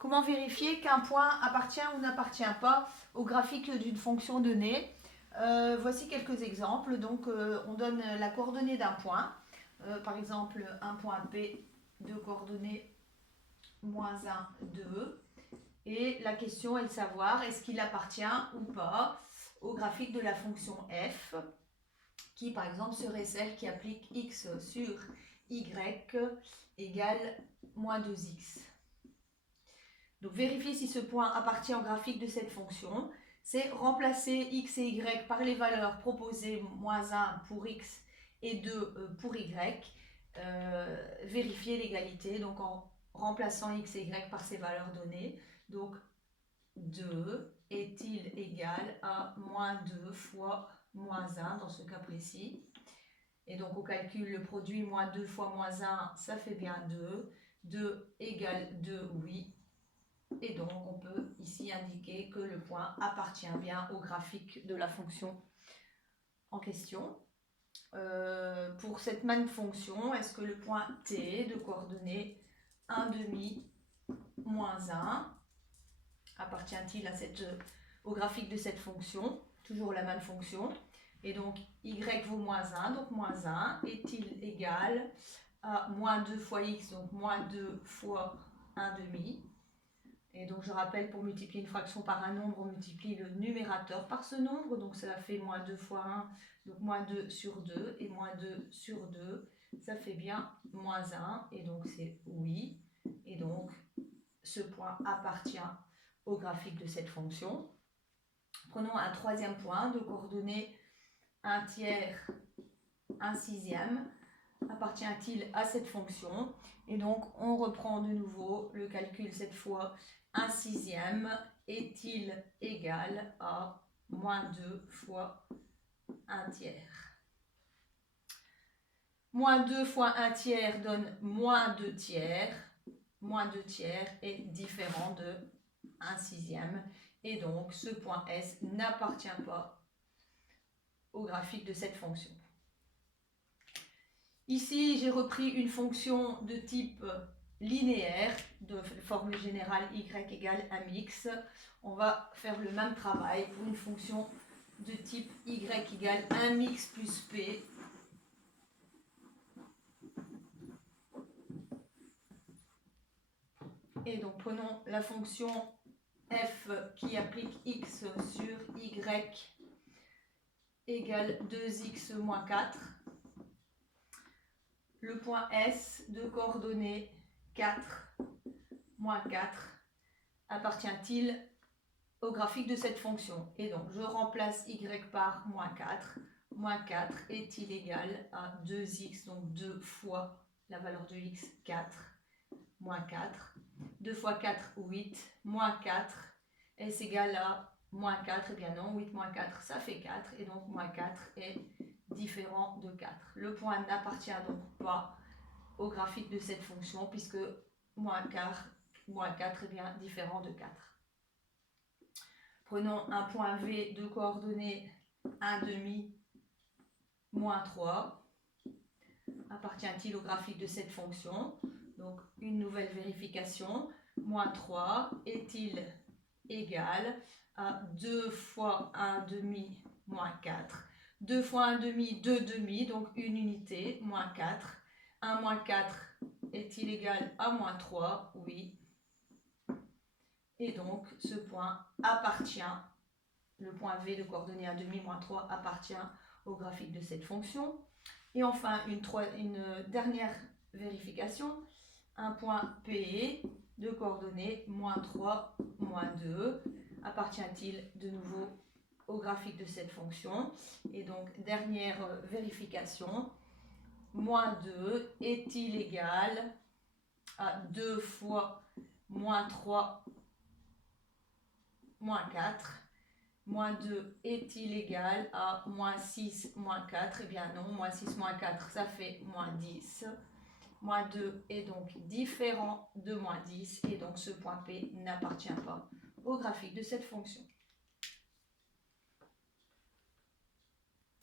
Comment vérifier qu'un point appartient ou n'appartient pas au graphique d'une fonction donnée? Voici quelques exemples. Donc, on donne la coordonnée d'un point. Par exemple, un point P de coordonnées moins 1, 2. Et la question est de savoir est-ce qu'il appartient ou pas au graphique de la fonction f, qui par exemple serait celle qui applique x sur y égale moins 2x. Donc vérifier si ce point appartient au graphique de cette fonction, c'est remplacer x et y par les valeurs proposées, moins 1 pour x et 2 pour y, vérifier l'égalité donc en remplaçant x et y par ces valeurs données. Donc 2 est-il égal à moins 2 fois moins 1 dans ce cas précis. Et donc au calcul, le produit moins 2 fois moins 1, ça fait bien 2. 2 égale 2, oui. Et donc, on peut ici indiquer que le point appartient bien au graphique de la fonction en question. Pour cette même fonction, est-ce que le point t de coordonnées 1 demi moins 1 appartient-il au graphique de cette fonction? Toujours la même fonction. Et donc, y vaut moins 1, donc moins 1 est-il égal à moins 2 fois x, donc moins 2 fois 1 demi. Et donc je rappelle, pour multiplier une fraction par un nombre, on multiplie le numérateur par ce nombre, donc cela fait moins 2 fois 1, donc moins 2 sur 2, et moins 2 sur 2, ça fait bien moins 1, et donc c'est oui, et donc ce point appartient au graphique de cette fonction. Prenons un troisième point de coordonnées 1 tiers, 1 sixième, appartient-il à cette fonction? Et donc on reprend de nouveau le calcul, cette fois 1 sixième est-il égal à moins 2 fois 1 tiers? Moins 2 fois 1 tiers donne moins 2 tiers. Moins 2 tiers est différent de 1 sixième. Et donc ce point S n'appartient pas au graphique de cette fonction. Ici, j'ai repris une fonction de type linéaire, de formule générale y égale mx. On va faire le même travail pour une fonction de type y égale 1x plus p. Et donc, prenons la fonction f qui applique x sur y égale 2x moins 4. Le point S de coordonnées 4, moins 4, appartient-il au graphique de cette fonction? Et donc, je remplace y par moins 4. Moins 4 est-il égal à 2x, donc 2 fois la valeur de x, 4, moins 4. 2 fois 4, 8, moins 4, est-ce égal à moins 4? Eh bien non, 8 moins 4, ça fait 4, et donc moins 4 est différent de 4. Le point n'appartient donc pas au graphique de cette fonction, puisque moins 4 est bien différent de 4. Prenons un point V de coordonnées 1 demi moins 3. Appartient-il au graphique de cette fonction? Donc une nouvelle vérification. Moins 3 est-il égal à 2 fois 1 demi moins 4? 2 fois 1 demi, 2 demi, donc une unité, moins 4. 1 moins 4 est-il égal à moins 3? Oui. Et donc, ce point appartient, le point V de coordonnées 1 demi moins 3 appartient au graphique de cette fonction. Et enfin, une dernière vérification, un point P de coordonnées moins 3, moins 2, appartient-il de nouveau au graphique de cette fonction? Et donc, dernière vérification, moins 2 est-il égal à 2 fois moins 3 moins 4. Moins 2 est-il égal à moins 6 moins 4? Eh bien non, moins 6 moins 4, ça fait moins 10. Moins 2 est donc différent de moins 10, et donc ce point P n'appartient pas au graphique de cette fonction.